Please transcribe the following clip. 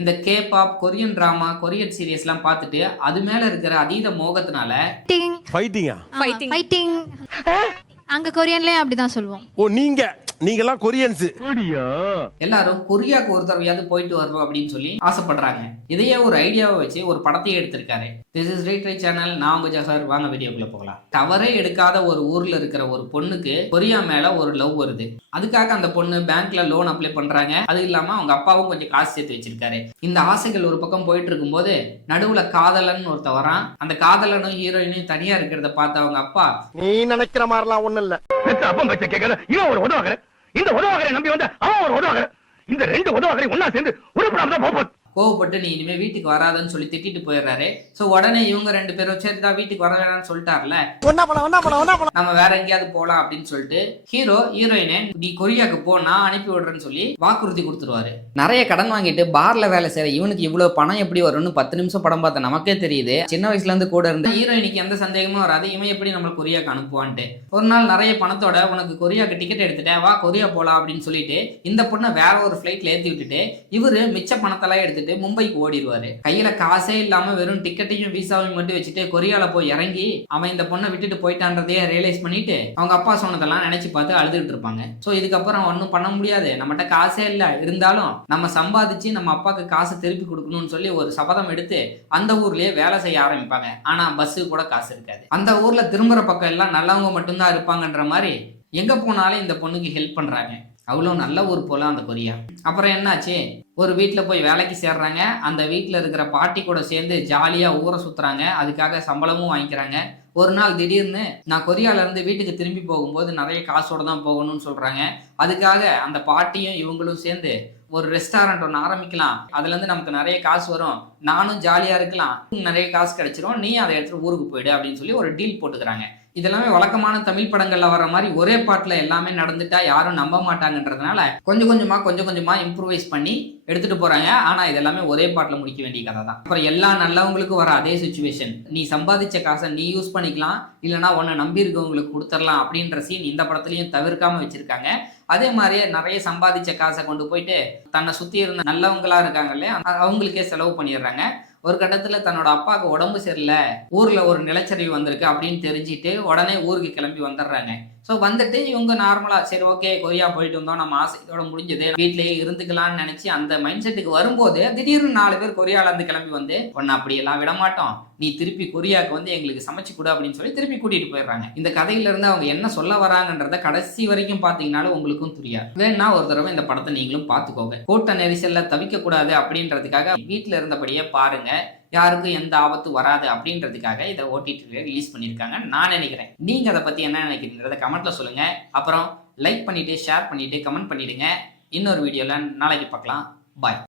இந்த K-pop, Korean drama, Korean சீரியஸ்லாம் பார்த்துட்டு அது மேல இருக்கிற அதீத மோகத்தினால ஃபைட்டிங் அங்க கொரியன்லயே அப்படிதான் சொல்லுவோம். ஓ நீங்கெல்லாம் கொரியன்ஸ் எல்லாரும் கொரியாக்கு ஒரு தடவையாவது போயிட்டு வருவோம் அப்படின்னு சொல்லி ஆசைப்படுறாங்க. இதையே ஒரு ஐடியாவை வச்சு ஒரு படத்தையே எடுத்திருக்காரு. This is retry channel. நான் உங்க ஜஹர். வாங்க வீடியோக்குள்ள போகலாம். டவரே எடுக்காத ஒரு ஊர்ல இருக்கிற ஒரு பொண்ணுக்கு கொரியா மேல ஒரு லவ் வருது. அதுக்காக அந்த பொண்ணு பேங்க்ல லோன் அப்ளை பண்றாங்க. அது இல்லாம அவங்க அப்பாவும் கொஞ்சம் காசு சேர்த்து வச்சிருக்காரு. இந்த ஆசைகள் ஒரு பக்கம் போயிட்டு இருக்கும்போது நடுவுல காதலன் ஒருத்த வரான். அந்த காதலனும் ஹீரோயினும் தனியா இருக்கிறத பார்த்த அவங்க அப்பா, நீ நினைக்கிற மாதிரிலாம் ஒண்ணு இல்ல, இவன் ஒரு உதவாகற, இந்த உதவாகரை நம்பி வந்த அவன் ஒரு உதவாகற, இந்த ரெண்டு உதவாகரை ஒன்னா சேர்ந்து உருப்படாம தான் போகும். கோவப்பட்டு நீ இனிமே வீட்டுக்கு வராதுன்னு சொல்லி திட்டிட்டு போயிடுறாரு. சோ உடனே இவங்க ரெண்டு பேரும் சரிதான் வீட்டுக்கு வர வேணாம்னு சொல்லிட்டார்ல, நம்ம வேற எங்கேயாவது போலாம் அப்படின்னு சொல்லிட்டு ஹீரோ ஹீரோயினை நீ கொரியாக்கு போ நான் அனுப்பி விடுறேன்னு சொல்லி வாக்குறுதி கொடுத்துருவாரு. நிறைய கடன் வாங்கிட்டு பார்ல வேலை செய்யற இவனுக்கு இவ்வளவு பணம் எப்படி வரும்னு 10 நிமிஷம் படம் பார்த்த நமக்கே தெரியுது. சின்ன வயசுல இருந்து கூட இருந்த ஹீரோயினுக்கு எந்த சந்தேகமும் வராது, இவன் எப்படி நம்ம கொரியாக்கு அனுப்புவான்ட்டு. ஒரு நாள் நிறைய பணத்தோட உனக்கு கொரியாக்கு டிக்கெட் எடுத்துட்டேன், வா கொரியா போலாம் அப்படின்னு சொல்லிட்டு இந்த பொண்ணை வேற ஒரு ஃபிளைட்ல ஏத்தி விட்டுட்டு இவரு மிச்ச பணத்தெல்லாம் எடுத்து மும்பைக்கு ஓடிடுவாரு. கையில காசே இல்லாம வெறும் டிக்கெட்டையும் விசாவையும் மட்டும் வச்சுட்டு கொரியால போய் இறங்கி அவன் இந்த பொண்ணை விட்டுட்டு போயிட்டான்றதையே ரியலைஸ் பண்ணிட்டு அவங்க அப்பா சொன்னதெல்லாம் நினைச்சு பார்த்து அழுதுட்டு இருப்பாங்க. சோ இதுக்கப்புறம் ஒன்னும் பண்ண முடியாது, நம்மகிட்ட காசே இல்ல, இருந்தாலும் நம்ம சம்பாதிச்சு நம்ம அப்பாக்கு காசு திருப்பி கொடுக்கணும்னு சொல்லி ஒரு சபதம் எடுத்து அந்த ஊர்லயே வேலை செய்ய ஆரம்பிப்பாங்க. ஆனா பஸ்ஸு கூட காசு இருக்காது. அந்த ஊர்ல திரும்புற பக்கம் எல்லாம் நல்லவங்க மட்டும்தான் இருப்பாங்கன்ற மாதிரி எங்க போனாலும் இந்த பொண்ணுக்கு ஹெல்ப் பண்றாங்க. அவ்வளோ நல்ல ஊர் போல அந்த கொரியா. அப்புறம் என்னாச்சு, ஒரு வீட்டில் போய் வேலைக்கு சேர்றாங்க. அந்த வீட்டில் இருக்கிற பாட்டி கூட சேர்ந்து ஜாலியாக ஊரை சுற்றுறாங்க. அதுக்காக சம்பளமும் வாங்கிக்கிறாங்க. ஒரு நாள் திடீர்னு நான் கொரியால இருந்து வீட்டுக்கு திரும்பி போகும்போது நிறைய காசோட தான் போகணும்னு சொல்றாங்க. அதுக்காக அந்த பாட்டியும் இவங்களும் சேர்ந்து ஒரு ரெஸ்டாரண்ட் ஒன்று ஆரம்பிக்கலாம், அதுல இருந்து நமக்கு நிறைய காசு வரும், நானும் ஜாலியா இருக்கலாம், நிறைய காசு கிடைச்சிரும், நீ அதை எடுத்துட்டு ஊருக்கு போயிடு அப்படின்னு சொல்லி ஒரு டீல் போட்டுக்கிறாங்க. இதெல்லாமே வழக்கமான தமிழ் படங்கள்ல வர மாதிரி ஒரே பாட்டுல எல்லாமே நடந்துட்டா யாரும் நம்ப மாட்டாங்கன்றதுனால கொஞ்சம் கொஞ்சமா இம்ப்ரூவைஸ் பண்ணி எடுத்துட்டு போறாங்க. ஆனா இதெல்லாமே ஒரே பாட்டுல முடிக்க வேண்டிய கதை தான். அப்புறம் எல்லா நல்லவங்களுக்கும் வர அதே சுச்சுவேஷன், நீ சம்பாதிச்ச காசை நீ யூஸ் பண்ணிக்கலாம், இல்லைன்னா உன்னை நம்பி இருக்கவங்களுக்கு கொடுத்துடலாம் அப்படின்ற சீன் இந்த படத்துலயும் தவிர்க்காம வச்சிருக்காங்க. அதே மாதிரியே நிறைய சம்பாதிச்ச காசை கொண்டு போயிட்டு தன்னை சுத்தி இருந்த நல்லவங்களா இருக்காங்க இல்லையா, அவங்களுக்கே செலவு பண்ணிடுறாங்க. ஒரு கட்டத்துல தன்னோட அப்பாவுக்கு உடம்பு சரியில்லை, ஊர்ல ஒரு நிலச்சரிவு வந்திருக்கு அப்படின்னு தெரிஞ்சுட்டு உடனே ஊருக்கு கிளம்பி வந்துடுறாங்க. ஸோ வந்துட்டு இவங்க நார்மலா சரி ஓகே கொரியா போயிட்டு வந்தோம், நம்ம ஆசையோட முடிஞ்சது, வீட்லயே இருந்துக்கலாம்னு நினைச்சு அந்த மைண்ட் செட்டுக்கு வரும்போது திடீர்னு 4 பேர் கொரியால இருந்து கிளம்பி வந்து ஒன்னு அப்படியெல்லாம் விட மாட்டோம், நீ திருப்பி கொரியாவுக்கு வந்து எங்களுக்கு சமைச்சு கொடு அப்படின்னு சொல்லி திருப்பி கூட்டிட்டு போயிடுறாங்க. இந்த கதையில இருந்து அவங்க என்ன சொல்ல வராங்கன்றத கடைசி வரைக்கும் பாத்தீங்கன்னாலும் உங்களுக்கும் புரியாது. வேணா ஒரு தடவை இந்த படத்தை நீங்களும் பார்த்துக்கோங்க. கூட்ட நெரிசல்ல தவிக்க கூடாது அப்படின்றதுக்காக வீட்டுல இருந்தபடியே பாருங்க, யாருக்கும் எந்த ஆபத்து வராது அப்படின்றதுக்காக இதை ஓடிடில ரிலீஸ் பண்ணியிருக்காங்க நான் நினைக்கிறேன். நீங்க அதை பத்தி என்ன நினைக்கிறீங்கன்றத கமெண்ட்ல சொல்லுங்க. அப்புறம் லைக் பண்ணிட்டு ஷேர் பண்ணிட்டு கமெண்ட் பண்ணிடுங்க. இன்னொரு வீடியோல நாளைக்கு பார்க்கலாம். பாய்.